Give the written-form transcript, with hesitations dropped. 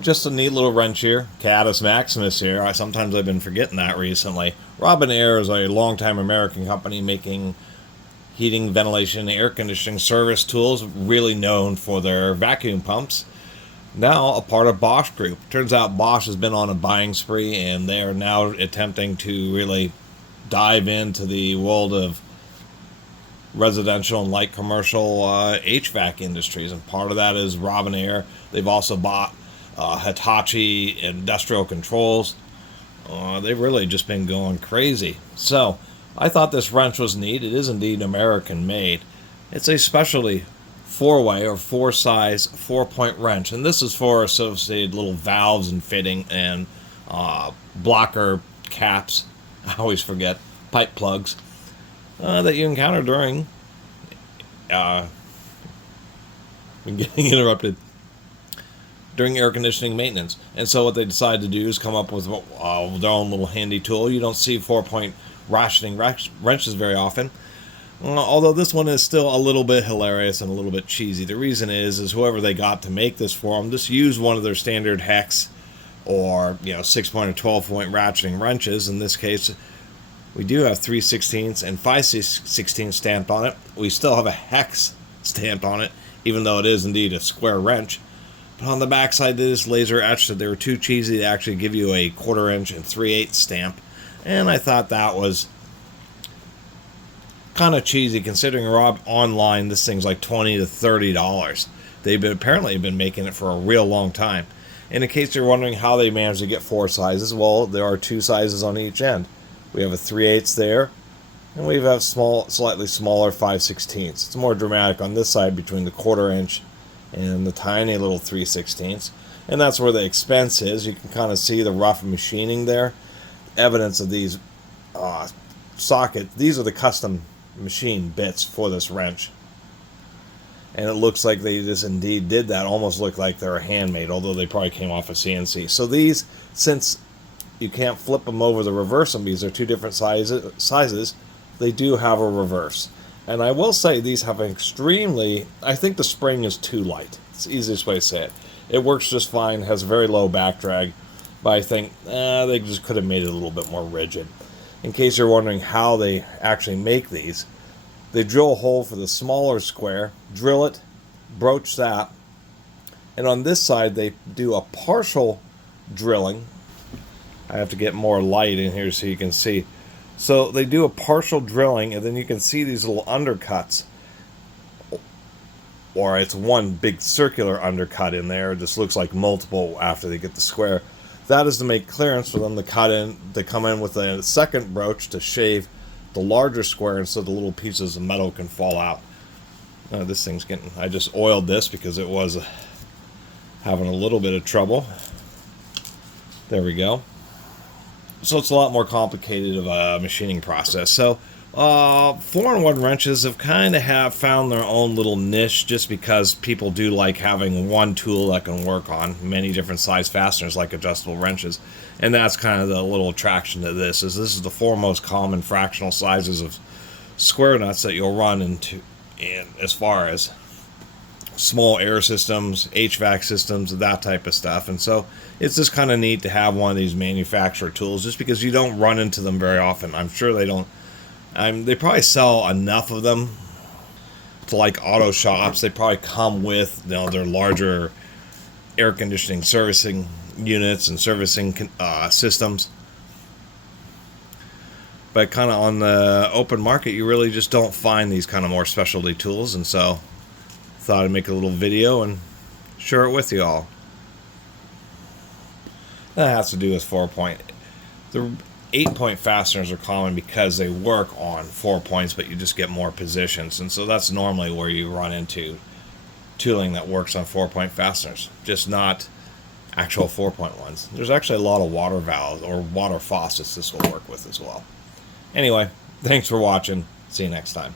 Just a neat little wrench here. Catus Maximus here. Sometimes I've been forgetting that recently. RobinAir is a longtime American company making heating, ventilation, air conditioning service tools, really known for their vacuum pumps. Now a part of Bosch Group. Turns out Bosch has been on a buying spree, and they are now attempting to really dive into the world of residential and light commercial HVAC industries, and part of that is RobinAir. They've also bought Hitachi Industrial Controls. They've really just been going crazy. So I thought this wrench was neat. It is indeed American made. It's a specialty 4-way or 4-size 4-point wrench, and this is for associated little valves and fitting and blocker caps. I always forget, pipe plugs that you encounter during getting interrupted during air conditioning maintenance. And so what they decided to do is come up with their own little handy tool. You don't see 4-point ratcheting wrenches very often. Although this one is still a little bit hilarious and a little bit cheesy. The reason is whoever they got to make this for them just used one of their standard hex or 6-point or 12-point ratcheting wrenches. In this case, we do have 3/16 and 5/16 stamped on it. We still have a hex stamped on it, even though it is indeed a square wrench. But on the backside, they just laser etched that they were too cheesy to actually give you a 1/4 inch and 3/8 stamp. And I thought that was kind of cheesy, considering online this thing's like $20 to $30. They've apparently been making it for a real long time. And in case you're wondering how they managed to get 4 sizes, well, there are 2 sizes on each end. We have a 3/8 there, and we have slightly smaller 5/16. It's more dramatic on this side between the 1/4 inch and the tiny little 3/16. And that's where the expense is. You can kind of see the rough machining there. Evidence of these sockets. These are the custom machine bits for this wrench. And it looks like they just indeed did that. Almost look like they're handmade, although they probably came off a CNC. So these, since you can't flip them over the reverse them because they're 2 different sizes, they do have a reverse. And I will say these have an I think the spring is too light. It's the easiest way to say it. It works just fine, has very low back drag, but I think they just could have made it a little bit more rigid. In case you're wondering how they actually make these, they drill a hole for the smaller square, drill it, broach that, and on this side they do a partial drilling. I have to get more light in here so you can see. So they do a partial drilling, and then you can see these little undercuts. Or it's one big circular undercut in there. It just looks like multiple after they get the square. That is to make clearance for them to cut in. They come in with a second broach to shave the larger square, and so the little pieces of metal can fall out. This thing's getting... I just oiled this because it was having a little bit of trouble. There we go. So it's a lot more complicated of a machining process. So 4-in-1 wrenches have found their own little niche, just because people do like having one tool that can work on many different size fasteners like adjustable wrenches. And that's kind of the little attraction to this is the 4 most common fractional sizes of square nuts that you'll run into, and as far as small air systems, HVAC systems, that type of stuff. And so it's just kind of neat to have one of these manufacturer tools, just because you don't run into them very often. I'm sure they don't. They probably sell enough of them to like auto shops. They probably come with their larger air conditioning servicing units and servicing systems. But kind of on the open market, you really just don't find these kind of more specialty tools. And so thought I'd make a little video and share it with you all. That has to do with 4-point. The 8-point fasteners are common because they work on 4 points, but you just get more positions. And so that's normally where you run into tooling that works on 4-point fasteners, just not actual 4-point ones. There's actually a lot of water valves or water faucets this will work with as well. Anyway, thanks for watching. See you next time.